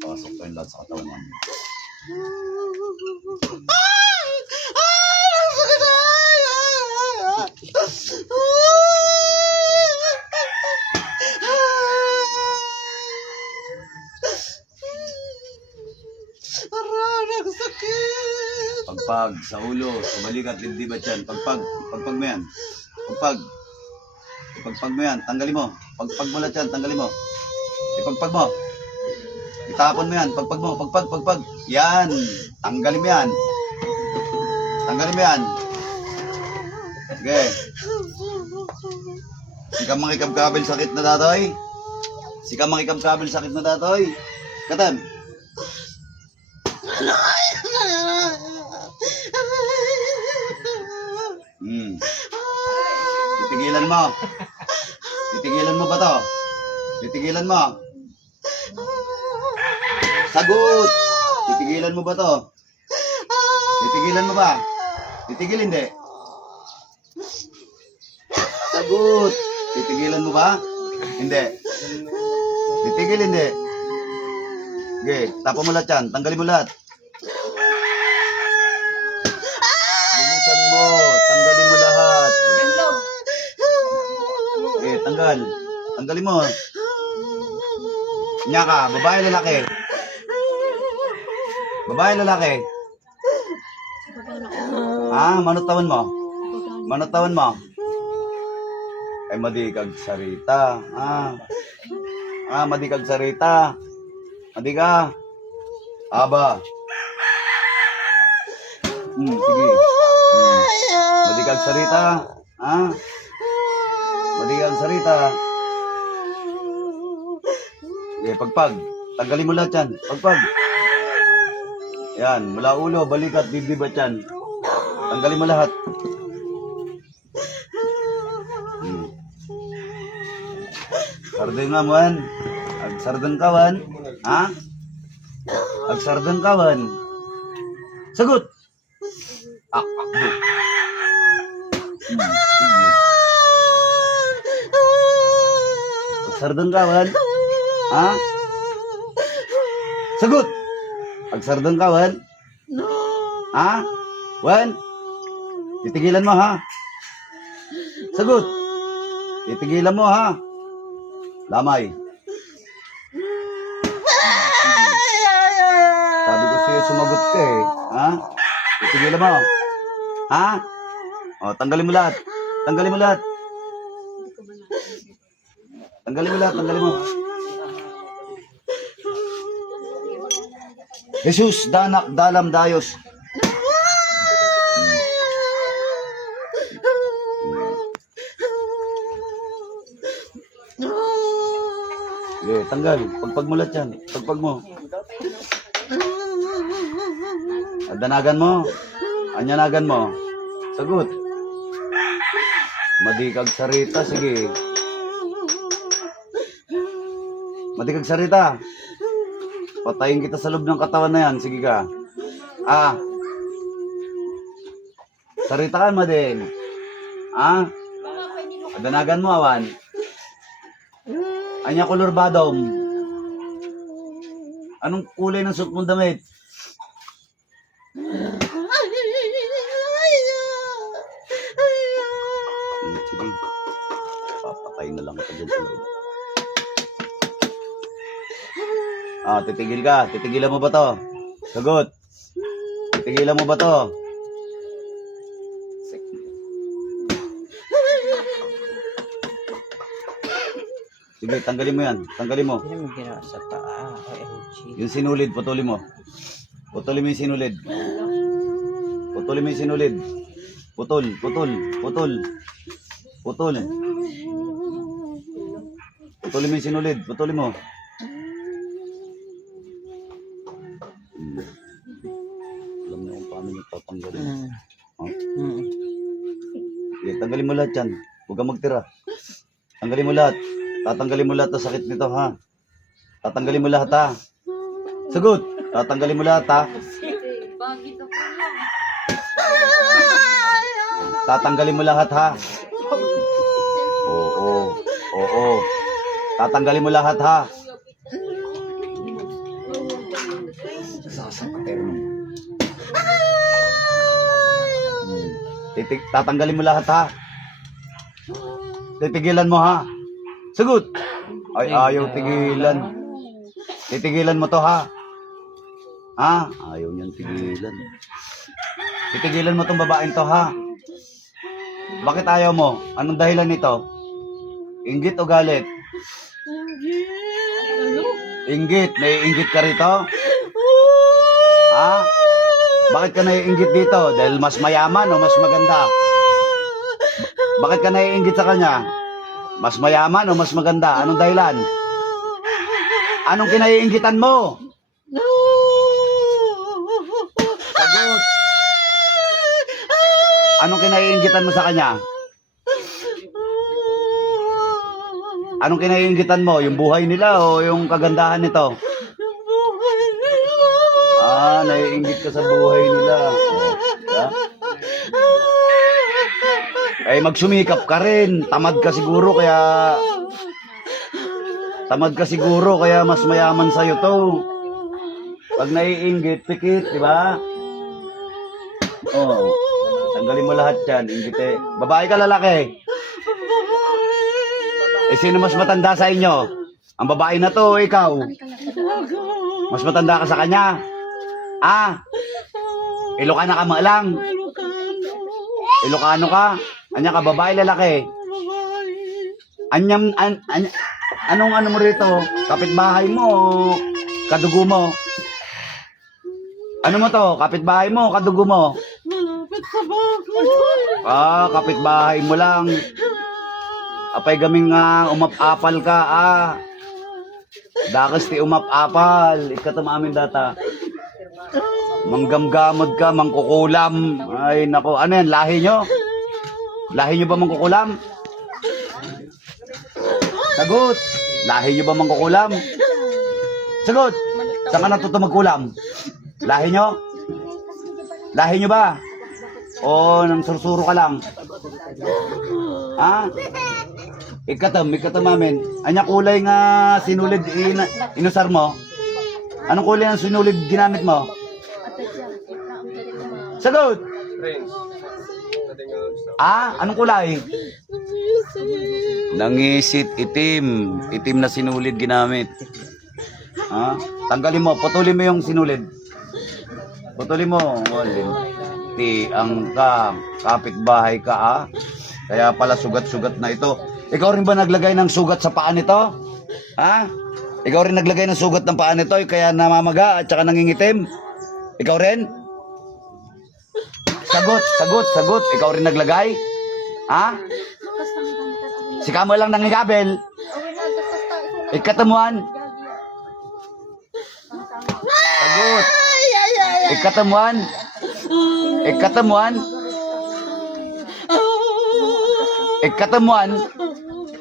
Pasok pa yung lahat sa katawan namin. Pagpag sa ulo, sa balikat, dibdib at yan. Pagpag mo yan. Ipagpag mo yan, tanggalin mo. Pagpag mo lahat yan, tanggalin mo. Ipagpag mo. Itapon mo yan, pagpag mo, pagpag. Yan, tanggalin mo yan. Tanggalin mo yan. Sige. Sika makikabkabel sakit na datoy. Sika makikabkabel sakit na datoy. Katan. Titigilan mo. Titigilan mo ba to? Titigilan mo. Sagot! Titigilan mo ba to? Titigilan mo ba? Titigil hindi. Sagot! Titigilan mo ba? Hindi. Titigil hindi. Okay, tapo mo lahat yan. Tanggalin mo lahat. Bilisan mo. Tanggalin mo lahat. Okay, tanggal. Tanggalin mo. Nya ka, babae lalaki. Babae lalaki. Manutawan mo. Manutawan mo. Ay madikag sarita. Madikag sarita. Madika. Aba. Sige. Madikag sarita. Madikag sarita. Okay, pagpag. Tanggalin mo lahat yan. Pagpag. Yan, mula ulo, balikat, dibdib at yan. Tanggalin mo lahat. Sardeng nga mo yan. Agsardeng kawan. Agsardeng kawan. Sagot! Sige. Agsardeng kawan. Sagot! Agsardeng kawan. Wan? Titigilan mo ha? Sagot! Titigilan mo ha? Lamay. Sabi ko sa'yo, sumagot ka eh. Titigilan mo. Tanggalin mo lahat. Tanggalin mo lahat. Tanggalin mo lahat. Tanggalin mo. Jesus, danak, dalam, dayos. Okay, tanggal. Pagpag mo lahat yan. Pagpag mo. Danagan mo. Anyanagan mo. Sagot. Madikag sarita. Sige. Madikag sarita. Patayin kita sa loob ng katawan na yan. Sige ka. Saritaan mo din. Danagan mo, awan. Anya kolor badom. Anong kulay ng suot mong damit? Sige. Papatay na lang ito dyan sa loob. Titigil ka. Titigilan mo ba to? Sagot. Titigilan mo ba to? Sige, tanggalin mo yan. Tanggalin mo. Hindi mo ginawa sa paa. Yung sinulid, putulin mo. Putulin mo yung sinulid. Putulin mo yung sinulid. Putol. Putulin mo yung sinulid. Putulin mo. Alam niyo kung paano nyo tatanggalin. Oh. Tanggalin mo lahat yan. Huwag kang magtira. Tanggalin mo lahat. Tatanggalin mo lahat ng sakit nito, ha? Tatanggalin mo lahat, ha? Sagot! Tatanggalin mo lahat, ha? Tatanggalin mo lahat, ha? Oo. Oo. Tatanggalin mo lahat, ha? Tatanggalin mo lahat, ha? Titigilan mo, ha? Sagot! Ay, ayaw tigilan. Titigilan mo to, ha? Ha? Ayaw niyang tigilan. Titigilan mo tong babaeng to, ha? Bakit ayaw mo? Anong dahilan nito? Inggit o galit? Inggit. Naiinggit ka rito? Ha? Bakit ka naiinggit dito? Dahil mas mayaman o mas maganda? Bakit ka naiinggit sa kanya? Mas mayaman o mas maganda? Anong dahilan? Anong kinaiinggitan mo? Sagot. Anong kinaiinggitan mo sa kanya? Anong kinaiinggitan mo? Yung buhay nila o yung kagandahan nito? Ah, naiinggit ka sa buhay nila. Oh, ay magsumikap ka rin. Tamad ka siguro kaya mas mayaman sa'yo to. Pag naiinggit, pikit, di ba? Oh, tanggalin mo lahat yan. Inggit eh. Babae ka, lalaki? Eh, sino mas matanda sa inyo? Ang babae na to o ikaw? Mas matanda ka sa kanya? Ah, Ilocana ka lang? Ilocano ka? Anya ka, babae, lalaki? Anong ano mo rito? Kapitbahay mo o kadugo mo? Ano mo to? Kapitbahay mo o kadugo mo? Malapit sa bahay. Ah, kapitbahay mo lang. Apay gaming nga umapapal ka, ah. Dakas ti umapapal. Ikatam amin data. Manggamgamod ka, mangkukulam. Ay, nako. Ano yan, lahi nyo? Lahi nyo ba mangkukulam? Sagot. Lahi nyo ba mangkukulam? Sagot. Saan ka natuto magkulam? Lahi nyo? Lahi nyo ba? O nang sursuro ka lang? Ha? Ikatam amin. Anya kulay nga sinulid inusar mo? Anong kulay ang sinulid ginamit mo? Sagot! Ah, anong kulay? Nangisit, itim. Itim na sinulid ginamit. Ha? Tanggalin mo, putulin mo yung sinulid. Putulin mo. Ang kapitbahay ka, ah. Kaya pala sugat-sugat na ito. Ikaw rin ba naglagay ng sugat sa paa nito? Ha? Ikaw rin naglagay ng sugat ng paa nito, kaya namamaga at saka nangingitim? Ikaw rin? Sagot. Ikaw rin naglagay? Ha? Si kamo lang nangigabel. Ikatamuan. Sagot. Ikatamuan.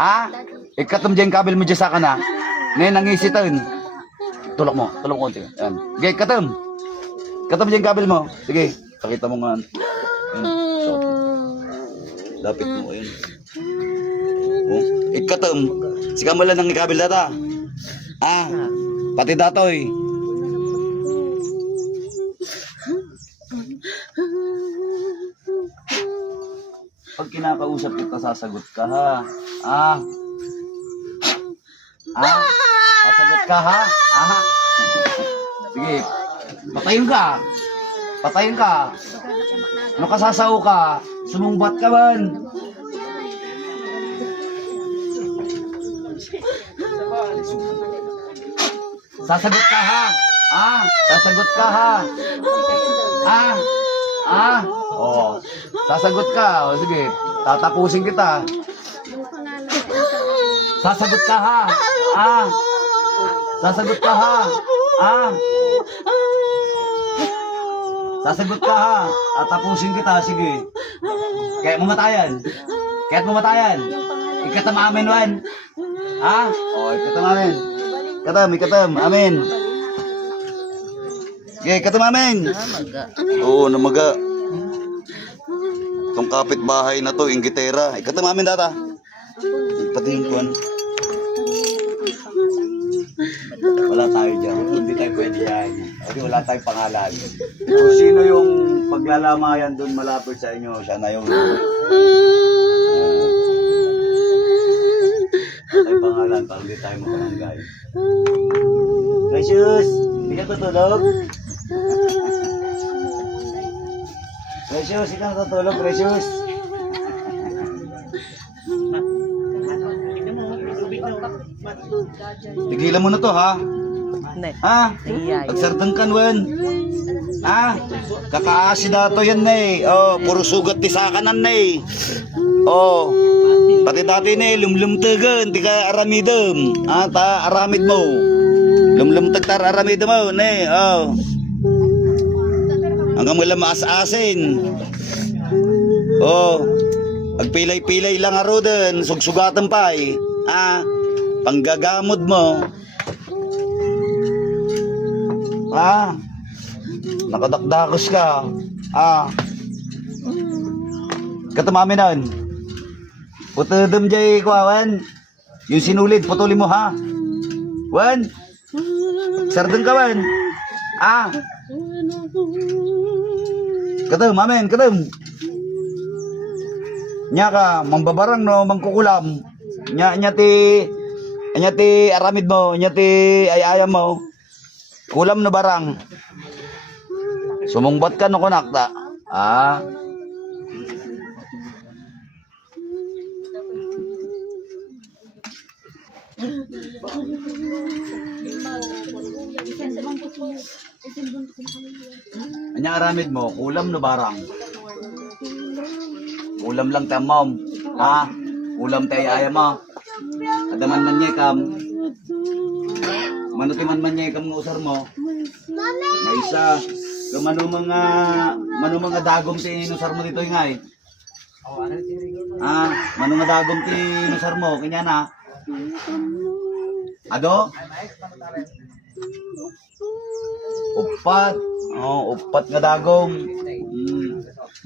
Ah? Ikatam dyan kabel mo dyan sa kana. Ngayon nangisitin. Tulok mo konti. Yan. Sige, katam dyan kabel mo. Sige, pakita mo nga. Yan. So, lapit mo. Ayan. Oh, ikatam. Sika mo lang ng kabel data. Ah, pati datoy. Pag kinakausap kita, sasagot ka, ha? Sasagot ka, ha? Sige, patayin ka. Ano ka, sasaw ka? Sumungbat ka man. Sasagot ka, ha? Sasagot ka, ha? Oh, sasagot ka. O sige, tatapusin kita. Sasagot ka, ha? Sasagot ka, ha? Sasagot ka ha. At tapusin kita, sige. Kaya mamatayan. Kaya't mamatayan. Ikatamamin, Wan. Ha? O, ikatamamin. Ikatam. Amin. Okay, ikatamamin. Oo, namaga. Itong kapitbahay na to, inggitera. Ikatamamin, tata. Pati yung kuwan. Wala tayo dyan. Hindi tayo pwede yan. Kasi wala tayong pangalan. Kung sino yung paglalamayan doon malapit sa inyo, siya na yung tayo pangalan para hindi tayo makarangay. Precious! Hindi ka tutulog? Precious, hindi ka tutulog, Precious. Tigilan mo na to, ha? Ha? Pagsardang kan, Wen. Ha? Kakaasid dato yan, eh. Oh, puro sugat ti sakanan, eh. Oh. Pati dati, eh, lumlumtagan, di ka aramidem. Ha? Ta, aramid mo. Lumlumtag tar aramid mo, eh. Oh. Hanggang wala maas-asin. Oh. Agpilay-pilay lang aro din. Sugsugatan pa, eh. Ha? Panggagamod mo. Ah, nakadakdakos ka. Ah, katamami nun. Putudom jay kuwawan. Yung sinulid, putuli mo ha. Wan, sardeng ka wan. Ah, katam, amen, katam. Nya ka, mambabarang no, mangkukulam. Nya ti aramid mo, nya ti ayayam mo. Kulam na barang. Sumungbat ka no kunakta. Ah. Anya aramid mo, kulam na barang. Kulam lang tamam. Ha? Kulam tayo ayam mo. Adaman man niya kam. Manutiman man niya kam ng usar mo. May isa. Kung mga dagom ti inusar mo dito ingay. Ah, mga dagom ti inusar mo. Kanya na. Ado? Upat. Oh, upat nga dagom.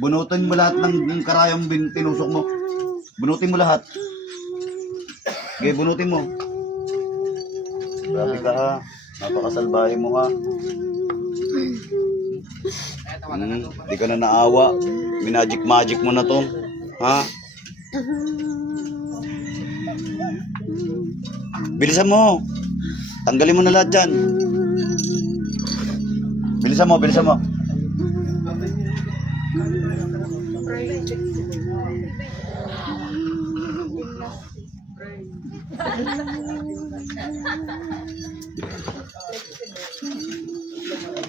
Bunutin mo lahat ng karayong tinusok mo. Bunutin mo lahat. Okay, bunutin mo. Grabe ka ha. Napakasalbahe mo ha. Di ka na naawa. Minagic-magic mo na to. Ha? Bilisan mo. Tanggalin mo na lahat dyan. Bilisan mo, bilisan mo.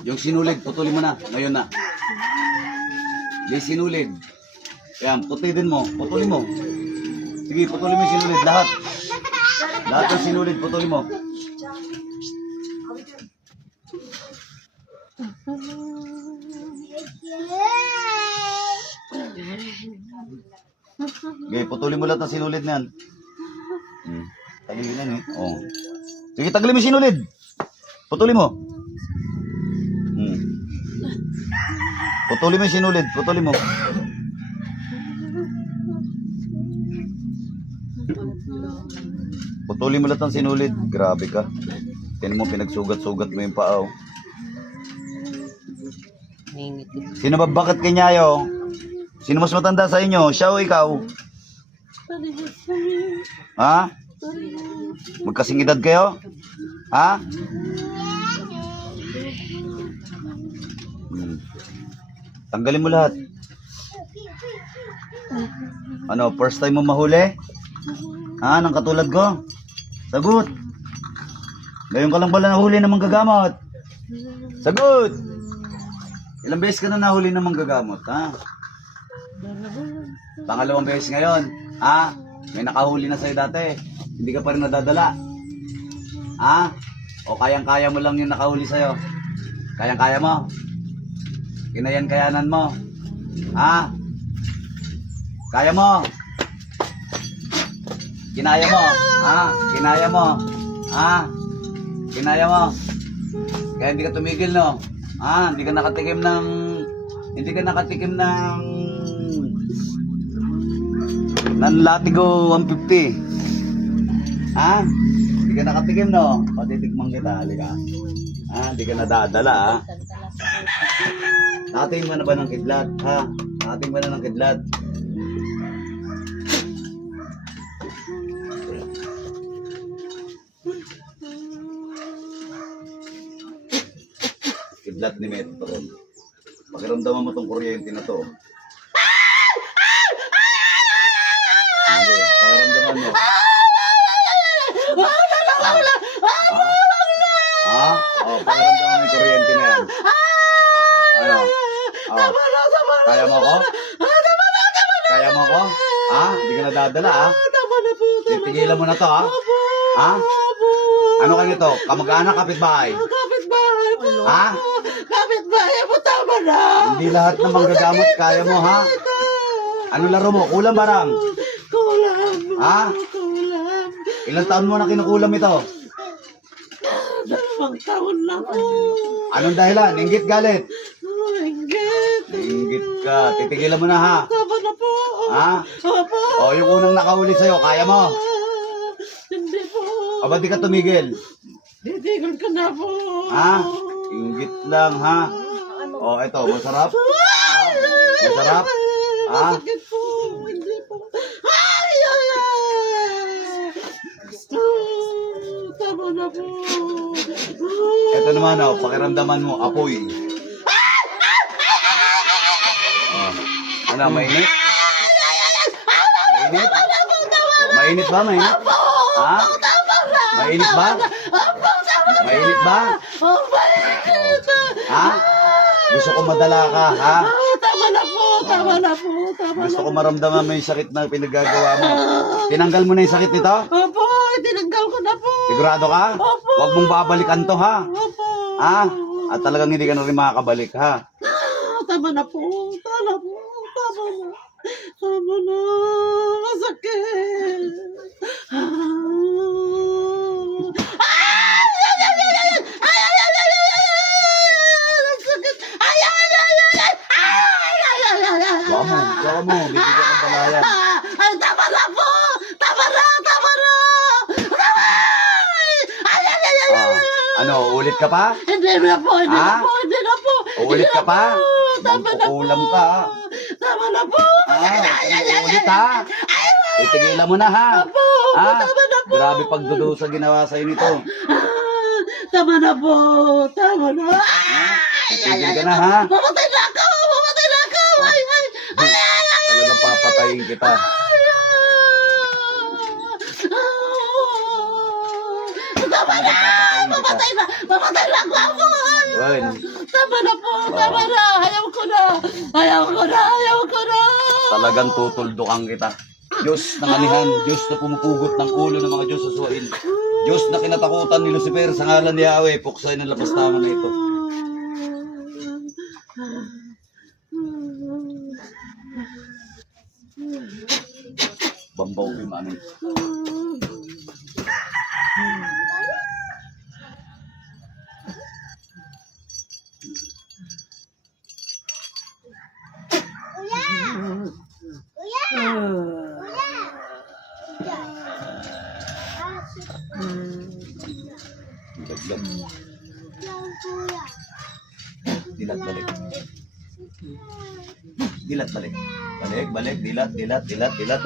Yung sinulid, putulin mo na. Ngayon na. Yung sinulid. Yan, putulin mo. Putulin mo. Sige, putulin mo yung sinulid. Lahat. Lahat yung sinulid, putulin mo. Okay, putulin mo lahat ng sinulid na yan. Tagilin lang eh. Oh. Sige, tagilin mo yung sinulid. Putulin mo. Putulin mo yung sinulid. Putulin mo. Putulin mo lahat ng sinulid. Grabe ka. Tiyan mo, pinagsugat-sugat mo yung paa. Oh. Sino ba bakit kanyayo? Sino mas matanda sa inyo? Siya o ikaw? Ha? Magkasing edad kayo? Ha? Tanggalin mo lahat. Ano, first time mo mahuli? Ha, nang katulad ko? Sagot. Ngayon ka lang pala nahuli ng manggagamot. Sagot. Ilang beses ka na nahuli ng manggagamot, ha? Pangalawang beses ngayon, ha? May nakahuli na sa'yo dati. Hindi ka pa rin nadadala. Ha? O kayang-kaya mo lang yung nakahuli sa'yo? Kayang-kaya mo? Kinayan-kayanan mo. Ha? Kaya mo? Kinaya mo? Ha? Kinaya mo? Ha? Kinaya mo? Kaya hindi ka tumigil, no? Ha? Hindi ka nakatikim ng... Hindi ka nakatikim ng Latigo 150. Ha? Hindi ka nakatikim, no? Patitikman kita, halika. Ha? Hindi ka nadadala, ha? Nakatingin mo na ba ng kidlat, ha? Nakatingin mo na ng kidlat. Kidlat ni Metro. Pakiramdaman mo tong kuryente na to. Hindi, pakiramdaman mo. Ha? Oh, pakiramdaman mo yung kuryente na yan. Ano? Oh. Kaya mo ko? Kaya mo ko? Ha? Hindi ka nadadala, ha? Titigilan mo na to, ha? Ha? Ano kayo to? Kamag-anak, kapitbahay? Kapit-bahay po. Ha? Kapit-bahay po, tama na. Hindi lahat ng manggagamot kaya mo, ha? Ano laro mo? Kulam barang? Kulam. Ha? Kulam. Ilang taon mo na kinukulam ito? 2 taon na po. Anong dahilan? Inggit galit? Inggit. Inggit ka. Titigilan mo na, ha? Tama na po. Ha? Opo. O, yung unang nakahuli sa'yo, kaya mo? Hindi po. O, ba't di ka tumigil? Titigil ka na po. Ha? Inggit lang, ha? O, eto, masarap? Ha? Masarap? Ha? Masakit po. Hindi po. Ay, ay, ay. Tama na po. Ito naman, o, pakiramdaman mo, apoy. Ano, mainit? Mainit? Mainit ba, mainit? Ha? Mainit ba? Mainit ba? Ha? Gusto ko madala ka, ha? Tama na po. Tama na po. Tama na. Gusto ko maramdaman mo yung sakit na pinagagawa mo. Tinanggal mo na yung sakit nito? Opo, tinanggal ko na po. Sigurado ka? Opo. Huwag mong babalikan to, ha? Opo. Ha? At talagang hindi ka na rin makakabalik, ha? Tama na po. Tama po. Tama na. Tama na. Masakit. Gawa mo, bibigyan ng balayan. Ay, tama na po! Tama na! Tama na! Ay, ay, ay, ay, ay. Ano, ulit ka pa? Hindi na po! Hindi na Ha? po! Hindi na po! Ulit ka pa? Tama na po! Magkukulam ka, ha? Tama na po! Ulit, ha? Itigilan mo na, ha? Opo! Ha? Tama na po! Grabe pagdudusa ginawa sa'yo nito. Tama na po! Tama na! Itigil ka na, ha? Mamatay na ako! Mamatay na ako! Ay, ay! Ay, ay, ay! Talagang papatayin kita. Tama na! Mamatay na! Mamatay na ako! Well, Tama na po! Tama na! Ayaw ko na! Ayaw ko na! Ayaw ko na! talagang tutuldukan kita. Diyos ng anihan, Diyos na pumupugot ng ulo ng mga Diyos sa suwain. Diyos na kinatakutan ni Lucifer sa ngalan ni Yahweh, puksay ng lapastangan na ito. Bambaw yung ano. Dagdag. Dilat balik. Dilat balik. Balik, balik, dilat, dilat, dilat, dilat.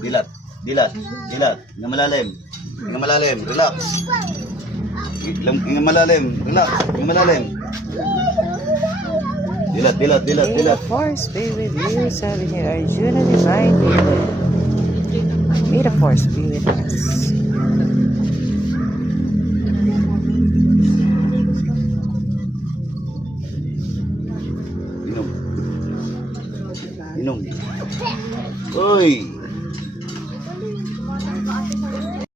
Dilat, dilat, dilat. Hinga malalim. Hinga malalim, relax. Hinga malalim, relax. Hinga malalim. Dilat, dilat, dilat, May dilat. the force be with you, sabi ni Arjuna Divine Healer. May the force be with us.